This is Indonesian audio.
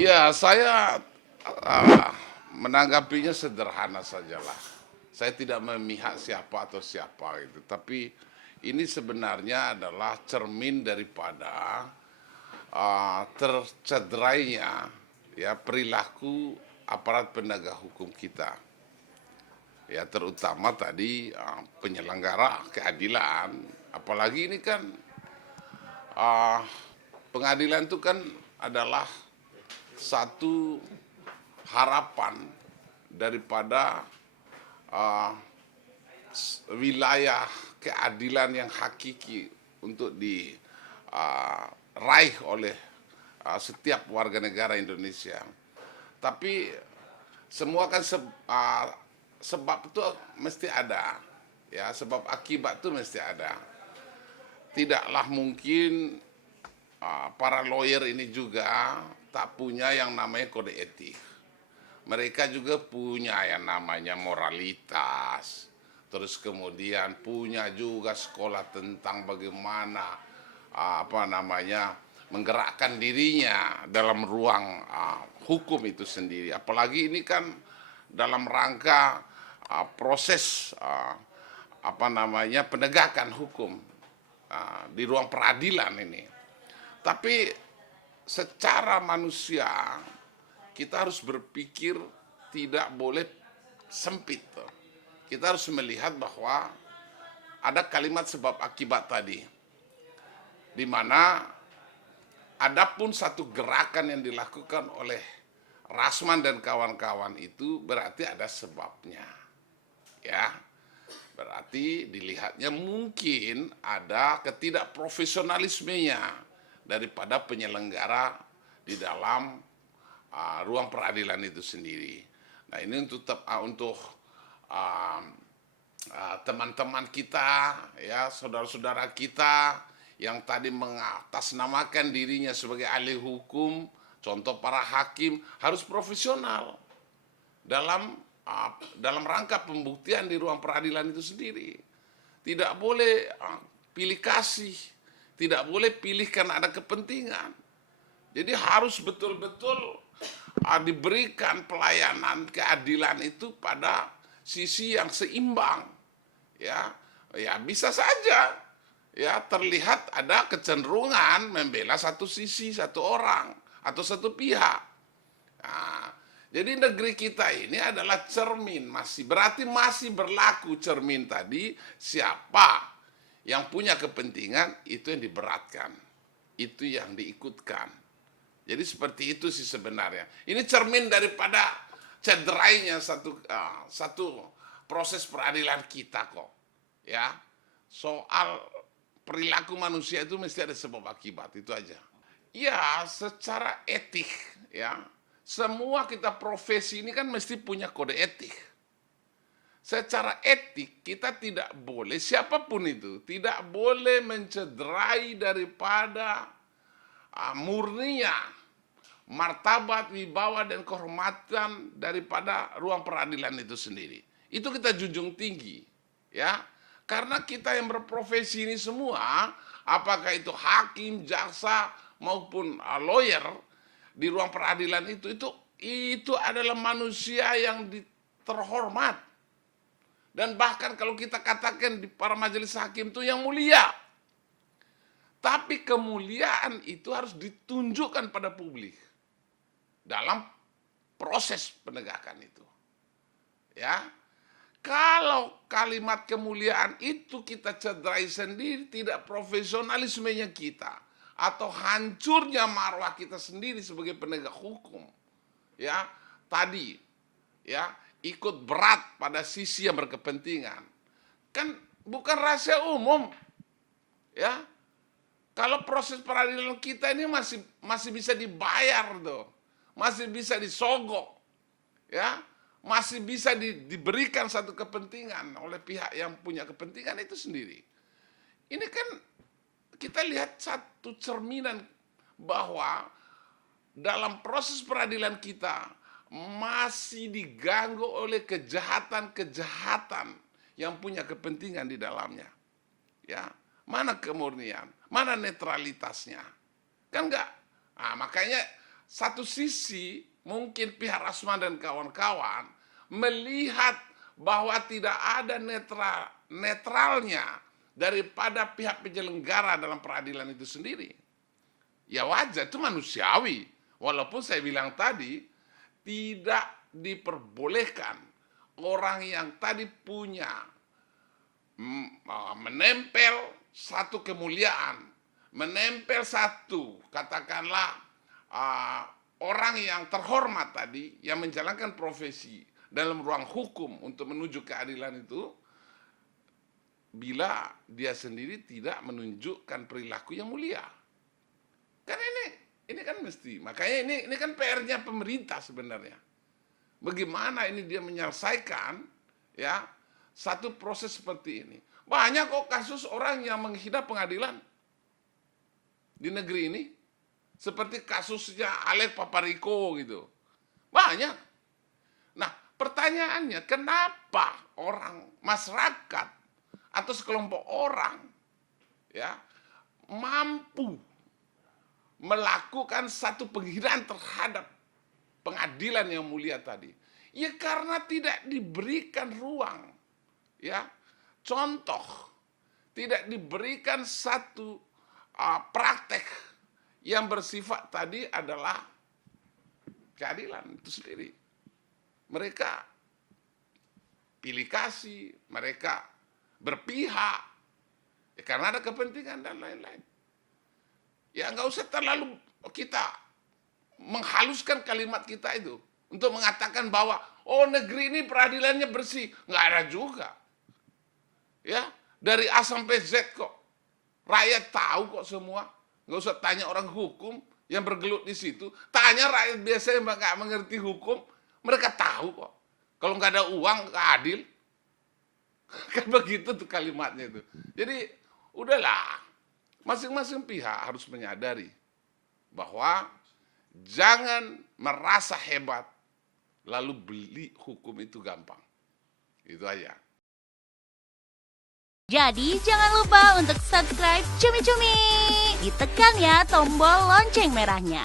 Ya, saya ah, menanggapinya sederhana sajalah. Saya tidak memihak siapa atau siapa itu, tapi ini sebenarnya adalah cermin daripada tercederainya ya perilaku aparat penegak hukum kita. Ya, terutama tadi penyelenggara keadilan, apalagi ini kan ah, pengadilan itu kan adalah satu harapan daripada uh, wilayah keadilan yang hakiki untuk diraih oleh setiap warga negara Indonesia. Tapi semua kan sebab itu mesti ada, ya sebab akibat itu mesti ada. Tidaklah mungkin para lawyer ini juga tak punya yang namanya kode etik. Mereka juga punya yang namanya moralitas. Terus kemudian punya juga sekolah tentang bagaimana menggerakkan dirinya dalam ruang hukum itu sendiri. Apalagi ini kan dalam rangka proses penegakan hukum di ruang peradilan ini. Tapi secara manusia kita harus berpikir tidak boleh sempit. Kita harus melihat bahwa ada kalimat sebab akibat tadi, di mana adapun satu gerakan yang dilakukan oleh Rasman dan kawan-kawan itu berarti ada sebabnya, ya. Berarti dilihatnya mungkin ada ketidakprofesionalismenya daripada penyelenggara di dalam ruang peradilan itu sendiri. Nah, ini untuk teman-teman kita, ya saudara-saudara kita yang tadi mengatasnamakan dirinya sebagai ahli hukum, contoh para hakim harus profesional dalam rangka pembuktian di ruang peradilan itu sendiri. Tidak boleh pilih kasih, tidak boleh pilih karena ada kepentingan. Jadi harus betul-betul diberikan pelayanan keadilan itu pada sisi yang seimbang. Ya, ya bisa saja ya terlihat ada kecenderungan membela satu sisi, satu orang atau satu pihak. Nah, jadi negeri kita ini adalah cermin, berarti masih berlaku cermin tadi, siapa yang punya kepentingan itu yang diberatkan, itu yang diikutkan. Jadi seperti itu sih sebenarnya. Ini cermin daripada cederainya satu proses peradilan kita kok. Ya, soal perilaku manusia itu mesti ada sebab akibat, itu aja. Ya, secara etik ya. Semua kita profesi ini kan mesti punya kode etik. Secara etik kita tidak boleh, siapapun itu, tidak boleh mencederai daripada murninya martabat, wibawa, dan kehormatan daripada ruang peradilan itu sendiri. Itu kita junjung tinggi, ya. Karena kita yang berprofesi ini semua, apakah itu hakim, jaksa, maupun lawyer, di ruang peradilan itu adalah manusia yang terhormat. Dan bahkan kalau kita katakan di para majelis hakim itu yang mulia. Tapi kemuliaan itu harus ditunjukkan pada publik dalam proses penegakan itu. Ya. Kalau kalimat kemuliaan itu kita cederai sendiri, tidak profesionalismenya kita, atau hancurnya marwah kita sendiri sebagai penegak hukum, ya tadi, ya ikut berat pada sisi yang berkepentingan, kan bukan rahasia umum, ya. Kalau proses peradilan kita ini masih bisa dibayar tuh, masih bisa disogok, ya, masih bisa diberikan satu kepentingan oleh pihak yang punya kepentingan itu sendiri. Ini kan kita lihat satu cerminan bahwa dalam proses peradilan kita masih diganggu oleh kejahatan-kejahatan yang punya kepentingan di dalamnya. Ya, mana kemurnian, mana netralitasnya? Kan enggak. Nah, makanya satu sisi mungkin pihak Rasman dan kawan-kawan melihat bahwa tidak ada netralnya daripada pihak penyelenggara dalam peradilan itu sendiri. Ya wajar, itu manusiawi. Walaupun saya bilang tadi, tidak diperbolehkan orang yang tadi punya menempel satu kemuliaan, menempel satu, katakanlah orang yang terhormat tadi, yang menjalankan profesi dalam ruang hukum untuk menuju keadilan itu, bila dia sendiri tidak menunjukkan perilaku yang mulia. Kan ini kan mesti, makanya ini kan PR-nya pemerintah sebenarnya. Bagaimana ini dia menyelesaikan ya satu proses seperti ini. Banyak kok kasus orang yang menghina pengadilan di negeri ini. Seperti kasusnya Alek Papariko gitu. Banyak. Nah, pertanyaannya kenapa orang, masyarakat atau sekelompok orang ya mampu melakukan satu penghinaan terhadap pengadilan yang mulia tadi? Ya karena tidak diberikan ruang, ya contoh, tidak diberikan satu praktek yang bersifat tadi adalah keadilan itu sendiri. Mereka pilih kasih, mereka berpihak, ya karena ada kepentingan dan lain-lain. Ya nggak usah terlalu kita menghaluskan kalimat kita itu untuk mengatakan bahwa oh negeri ini peradilannya bersih. Nggak ada juga. Ya, dari A sampai Z kok. Rakyat tahu kok semua. Nggak usah tanya orang hukum yang bergelut di situ. Tanya rakyat biasa yang nggak mengerti hukum, mereka tahu kok. Kalau nggak ada uang, nggak adil. Kan begitu tuh kalimatnya itu. Jadi udahlah, masing-masing pihak harus menyadari bahwa jangan merasa hebat lalu beli hukum itu gampang. Itu aja. Jadi jangan lupa untuk subscribe Cumi Cumi. Ditekan ya tombol lonceng merahnya.